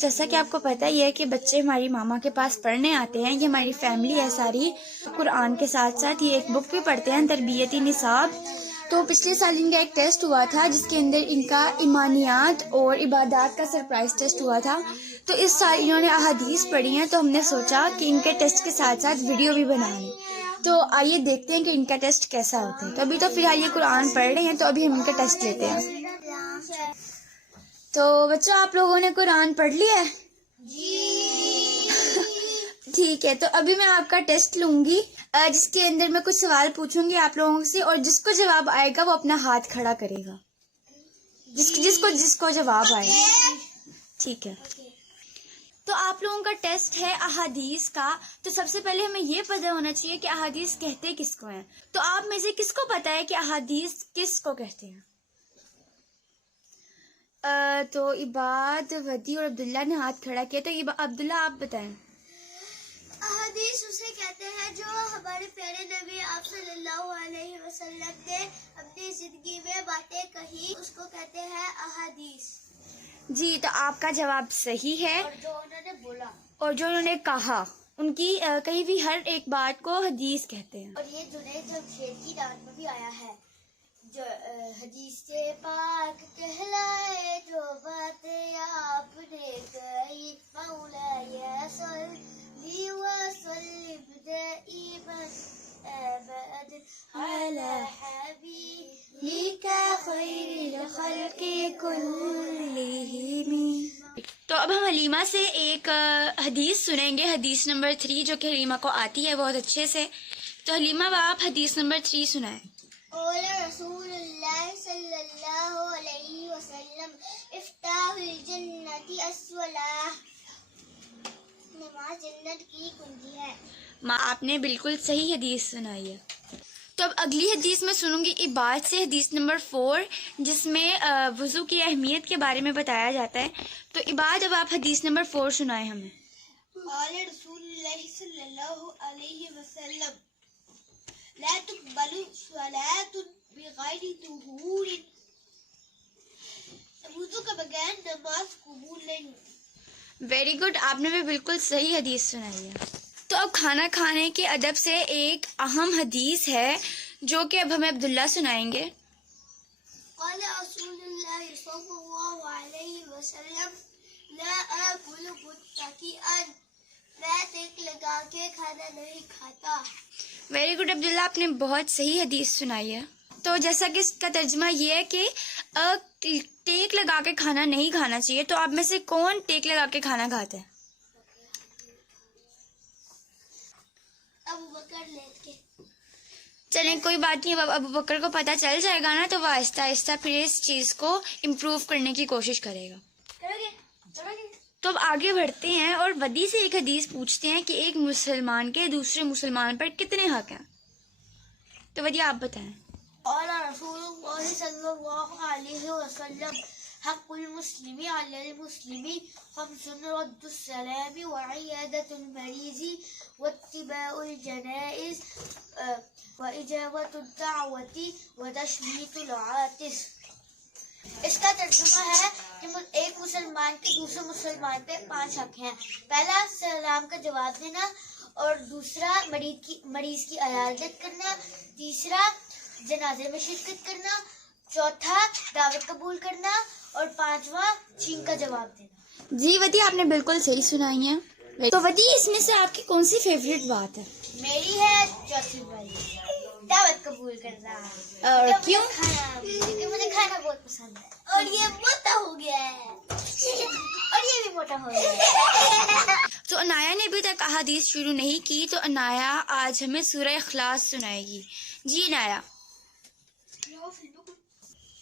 جیسا کہ آپ کو پتہ ہی ہے کہ بچے ہماری ماما کے پاس پڑھنے آتے ہیں، یہ ہماری فیملی ہے ساری، قرآن کے ساتھ ساتھ یہ ایک بک بھی پڑھتے ہیں، تربیتی نصاب۔ تو پچھلے سال ان کا ایک ٹیسٹ ہوا تھا جس کے اندر ان کا ایمانیات اور عبادات کا سرپرائز ٹیسٹ ہوا تھا، تو اس سال انہوں نے احادیث پڑھی ہیں، تو ہم نے سوچا کہ ان کے ٹیسٹ کے ساتھ ساتھ ویڈیو بھی بنائیں۔ تو آئیے دیکھتے ہیں کہ ان کا ٹیسٹ کیسا ہوتا ہے۔ تو ابھی تو فی الحال یہ قرآن پڑھ رہے ہیں، تو ابھی ہم ان کا ٹیسٹ لیتے ہیں۔ تو بچوں آپ لوگوں نے قرآن پڑھ لیا ہے؟ جی ٹھیک ہے، تو ابھی میں آپ کا ٹیسٹ لوں گی جس کے اندر میں کچھ سوال پوچھوں گی آپ لوگوں سے، اور جس کو جواب آئے گا وہ اپنا ہاتھ کھڑا کرے گا، جس کو جواب آئے گا، ٹھیک ہے؟ تو آپ لوگوں کا ٹیسٹ ہے احادیث کا۔ تو سب سے پہلے ہمیں یہ پتہ ہونا چاہیے کہ احادیث کہتے کس کو ہیں۔ تو آپ میں سے کس کو پتہ ہے کہ احادیث کس کو کہتے ہیں؟ تو عباد، ودی اور عبداللہ نے ہاتھ کھڑا کیا، تو عبداللہ آپ بتائیں۔ احادیث اسے کہتے ہیں جو ہمارے پیارے نبی آپ صلی اللہ علیہ وسلم نے اپنی زندگی میں باتیں کہی، اس کو کہتے ہیں احادیث۔ جی تو آپ کا جواب صحیح ہے، اور جو انہوں نے بولا اور جو انہوں نے کہا، ان کی کہیں بھی ہر ایک بات کو حدیث کہتے ہیں۔ اور یہ جنید جمشید کی دان میں بھی آیا ہے، جو حدیث سے پاک کہلائے جو باتیں آپ نے کہی، مولا صلی وسلم دائما ابدا علی حبیبک خیر الخلق کلہم۔ تو اب ہم حلیمہ سے ایک حدیث سنیں گے، حدیث نمبر 3، جو کہ حلیمہ کو آتی ہے بہت اچھے سے۔ تو حلیمہ اب آپ حدیث نمبر 3 سنائیں۔ قال رسول اللہ صلی اللہ علیہ وسلم افتاح الجنت الصلاۃ، نماز جنت کی کنجی ہے۔ ماں آپ نے بالکل صحیح حدیث سنائی ہے۔ تو اب اگلی حدیث میں سنوں گی عباد سے، حدیث نمبر 4، جس میں وضو کی اہمیت کے بارے میں بتایا جاتا ہے۔ تو عباد اب آپ حدیث نمبر 4 سنائیں ہمیں۔ قال رسول اللہ صلی اللہ علیہ وسلم لا تقبل صلاة بغیر طہور، وضو کے بغیر نماز قبول نہیں ہوتی۔ ویری گڈ، آپ نے بھی بالکل صحیح حدیث سنائی ہے۔ تو اب کھانا کھانے کے ادب سے ایک اہم حدیث ہے جو کہ اب ہمیں عبداللہ سنائیں گے۔ قال رسول اللہ صلی اللہ علیہ وسلم لا آکل متکئا، میں ٹیک لگا کے کھانا نہیں کھاتا۔ ویری گڈ عبداللہ، آپ نے بہت صحیح حدیث سنائی ہے۔ تو جیسا کہ اس کا ترجمہ یہ ہے کہ ٹیک لگا کے کھانا نہیں کھانا چاہیے۔ تو آپ میں سے کون ٹیک لگا کے کھانا کھاتا ہے؟ ابو بکر لیٹ کے۔ چلیں کوئی بات نہیں، اب ابو بکر کو پتہ چل جائے گا نا، تو وہ آہستہ آہستہ پھر اس چیز کو امپروو کرنے کی کوشش کرے گا۔ تو اب آگے بڑھتے ہیں اور ودی سے ایک حدیث پوچھتے ہیں کہ ایک مسلمان کے دوسرے مسلمان پر کتنے حق ہیں۔ تو ودی آپ بتائیں۔ قال رسول اللہ صلی اللہ علیہ وسلم حق المسلم علی المسلم خمس، رد السلام وعیادة المریض واتباع الجنائز واجابۃ الدعوۃ وتشمیت العاطس۔ اس کا ترجمہ ہے کہ ایک مسلمان کے دوسرے مسلمان پہ 5 حق ہیں۔ پہلا سلام کا جواب دینا، اور دوسرا مریض کی عیادت کرنا، تیسرا جنازے میں شرکت کرنا، چوتھا دعوت قبول کرنا، اور 5واں چھین کا جواب دینا۔ جی ودی آپ نے بالکل صحیح سنائی ہے۔ تو ودی اس میں سے آپ کی کون سی فیوریٹ بات ہے؟ میری ہے چوتھی والی، دعوت قبول کرنا۔ اور کیوں؟ کیونکہ مجھے کھانا بہت پسند ہے، اور یہ موٹا ہو گیا ہے، اور یہ بھی موٹا ہو گیا ہے۔ تو عنایا نے ابھی تک احادیث شروع نہیں کی، تو عنایا آج ہمیں سورہ اخلاص سنائے گی۔ جی عنایا۔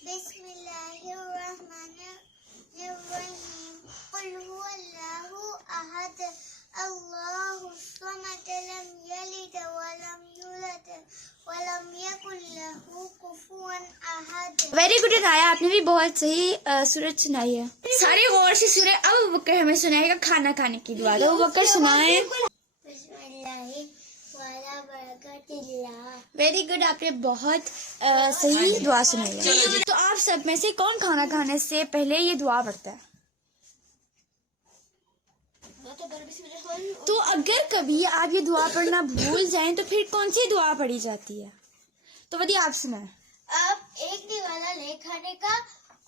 بسم اللہ الرحمن الرحیم، قل هو اللہ احد اللہ الصمد لم یلد ولم یولد ولم یکن لہ کفوا احد۔ ویری گڈ عنایا، آپ نے بھی بہت صحیح سورت سنائی ہے۔ سارے غور سے سنیں۔ اب ابو بکر ہمیں سنائے گا کھانا کھانے کی دعا۔ ابو بکر سنائیں۔ بسم اللہ وعلی برکات اللہ۔ ویری گڈ، آپ نے بہت صحیح دعا سنائی ہے۔ تو آپ سب میں سے کون کھانا کھانے سے پہلے یہ دعا پڑھتا ہے؟ تو اگر کبھی آپ یہ دعا پڑھنا بھول جائیں تو پھر کون سی دعا پڑھی جاتی ہے؟ تو ودی آپ سنائیں. آپ ایک نوالا لیں کھانے کا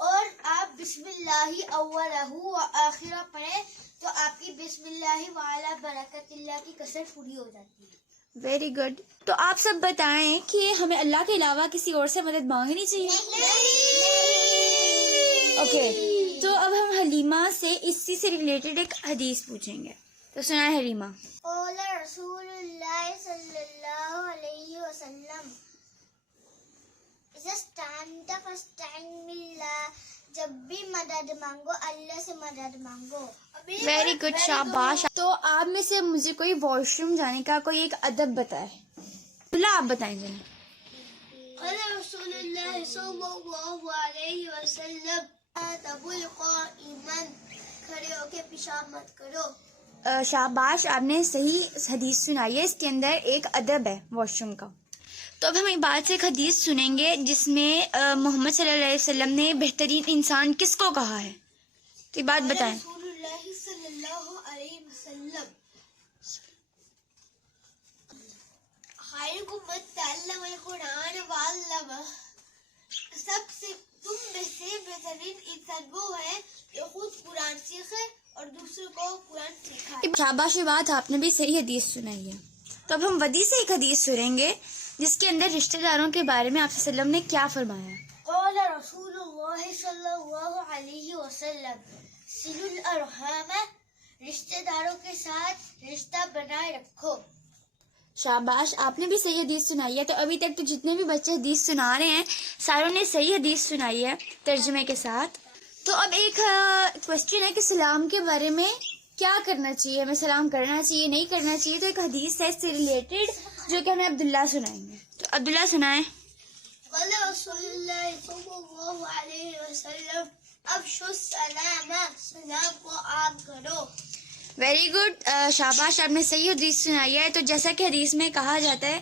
اور آپ بسم اللہ اولہ و آخرہ پڑھیں تو آپ کی بسم اللہ وعلی برکت اللہ کی کثرت پوری ہو جاتی ہے. Very good. تو آپ سب بتائیں کہ ہمیں اللہ کے علاوہ کسی اور سے مدد مانگنی چاہیے؟ اوکے. تو اب ہم حلیمہ سے اسی سے ریلیٹڈ ایک حدیث پوچھیں گے. تو سنائیں حلیمہ. قال رسول اللہ صلی اللہ علیہ وسلم اذا استعنت فاستعن باللہ، جب بھی مدد مانگو اللہ سے مدد مانگو. ویری گڈ، شاباش. تو آپ میں سے مجھے کوئی واش روم جانے کا کوئی ایک ادب بتائے. اللہ آپ بتائیں ذرا. قال رسول اللہ صلی اللہ علیہ وسلم تبول قائما، کھڑے ہو کے پیشاب مت کرو. شاباش، آپ نے صحیح حدیث سنائی ہے. اس کے اندر ایک ادب ہے واش روم کا. تو اب ہم ایک بات سے ایک حدیث سنیں گے جس میں محمد صلی اللہ علیہ وسلم نے بہترین انسان کس کو کہا ہے. تو یہ بات بتائیں. رسول اللہ صلی اللہ علیہ وسلم خیرکم من تعلم القرآن وعلمہ، سب سے تم میں سے بہترین انسان وہ ہے جو خود قرآن سیکھے اور دوسروں کو قرآن سکھائے. شاباش، بات آپ نے بھی صحیح حدیث سنائی ہے. تو اب ہم ودی سے ایک حدیث سنیں گے جس کے اندر رشتہ داروں کے بارے میں آپ صلی اللہ علیہ وسلم نے کیا فرمایا. قال رسول اللہ صلی اللہ علیہ وسلم صلوا الارحام، رشتہ داروں کے ساتھ رشتہ بنائے رکھو. شاباش، آپ نے بھی صحیح حدیث سنائی ہے. تو ابھی تک تو جتنے بھی بچے حدیث سنا رہے ہیں ساروں نے صحیح حدیث سنائی ہے ترجمے کے ساتھ. تو اب ایک کوشچن ہے کہ سلام کے بارے میں کیا کرنا چاہیے، ہمیں سلام کرنا چاہیے نہیں کرنا چاہیے. تو ایک حدیث ہے اس سے ریلیٹڈ جو کہ ہمیں عبداللہ سنائیں گے. تو عبداللہ سنائیں. قال رسول اللہ صلی اللہ علیہ وسلم افشوا السلام، سلام کو عام کرو. ویری گڈ، شاباش، آپ نے صحیح حدیث سنائی ہے. تو جیسا کہ حدیث میں کہا جاتا ہے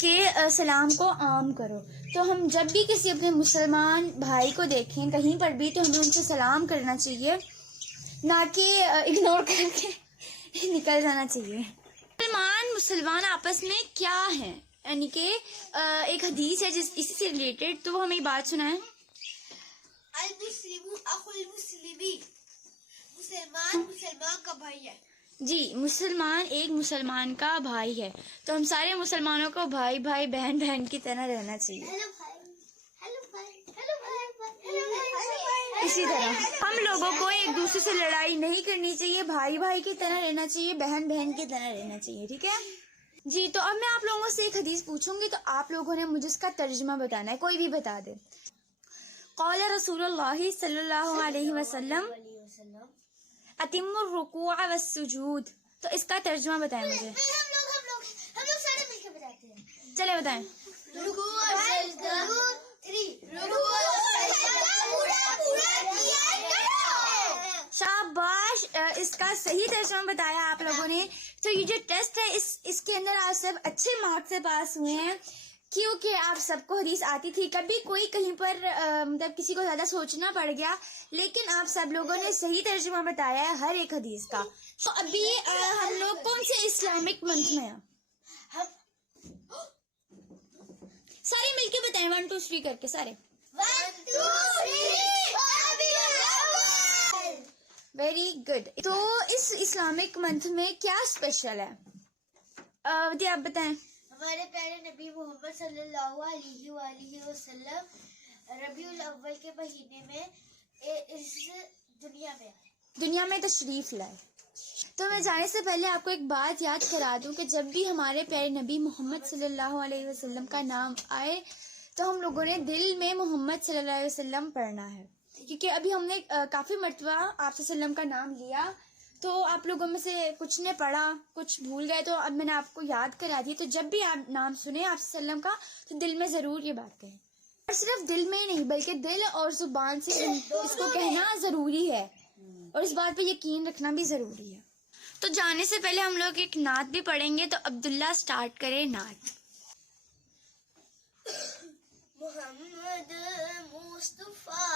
کہ سلام کو عام کرو، تو ہم جب بھی کسی اپنے مسلمان بھائی کو دیکھیں کہیں پر بھی تو ہمیں ان سے سلام کرنا چاہیے، نہ کہ اگنور کر کے نکل جانا چاہیے. مسلمان آپس میں کیا ہیں، یعنی کہ ایک حدیث ہے اسی سے ریلیٹڈ. تو وہ ہمیں بات سنائیں. المسلم اخو المسلمی، مسلمان مسلمان کا بھائی ہے. جی، مسلمان ایک مسلمان کا بھائی ہے. تو ہم سارے مسلمانوں کو بھائی بھائی بہن بہن کی طرح رہنا چاہیے. ہیلو بھائی، ہیلو بھائی، ہیلو بھائی، ہیلو بھائی. اسی طرح ہم لوگوں کو ایک دوسرے سے لڑائی نہیں کرنی چاہیے، بھائی بھائی کی طرح رہنا چاہیے، بہن بہن کی طرح رہنا چاہیے. ٹھیک ہے جی. تو اب میں آپ لوگوں سے ایک حدیث پوچھوں گی تو آپ لوگوں نے مجھے اس کا ترجمہ بتانا ہے، کوئی بھی بتا دے. قال رسول اللہ صلی اللہ علیہ وسلم اتم الرکوع والسجود. تو اس کا ترجمہ بتائیں مجھے. ہم لوگ سارے مل کے بتاتے ہیں. چلے بتائیں. رکوع اور سجدہ 3، رکوع اور سجدہ پورا کیا کرو. شاباش، اس کا صحیح ترجمہ بتایا آپ لوگوں نے. تو یہ جو ٹیسٹ ہے اس کے اندر آپ سب اچھے مارکس سے پاس ہوئے ہیں کیونکہ آپ سب کو حدیث آتی تھی. کبھی کوئی کہیں پر مطلب کسی کو زیادہ سوچنا پڑ گیا، لیکن آپ سب لوگوں نے صحیح ترجمہ بتایا ہے ہر ایک حدیث کا. تو ابھی ہم لوگ کون سے اسلامک منتھ میں ہیں؟ سارے مل کے بتائیں 1 2 3 کر کے سارے. 1 2 3 ویری گڈ. تو اس اسلامک منتھ میں کیا اسپیشل ہے ودی آپ بتائیں. ہمارے پیارے نبی محمد صلی اللہ علیہ وآلہ وسلم ربیع الاول کے مہینے میں اس دنیا میں تشریف لائے. تو میں جانے سے پہلے آپ کو ایک بات یاد کرا دوں کہ جب بھی ہمارے پیارے نبی محمد صلی اللہ علیہ وسلم کا نام آئے تو ہم لوگوں نے دل میں محمد صلی اللہ علیہ وسلم پڑھنا ہے، کیونکہ ابھی ہم نے کافی مرتبہ آپ صلی اللہ علیہ وسلم کا نام لیا تو آپ لوگوں میں سے کچھ نے پڑھا کچھ بھول گئے. تو اب میں نے آپ کو یاد کرا دی. تو جب بھی آپ نام سنیں آپ صلی اللہ علیہ وسلم کا تو دل میں ضرور یہ بات کہیں، اور صرف دل میں ہی نہیں بلکہ دل اور زبان سے اس کو کہنا ضروری ہے، اور اس بات پہ یقین رکھنا بھی ضروری ہے. تو جانے سے پہلے ہم لوگ ایک نعت بھی پڑھیں گے. تو عبداللہ سٹارٹ کرے نعت. محمد مصطفیٰ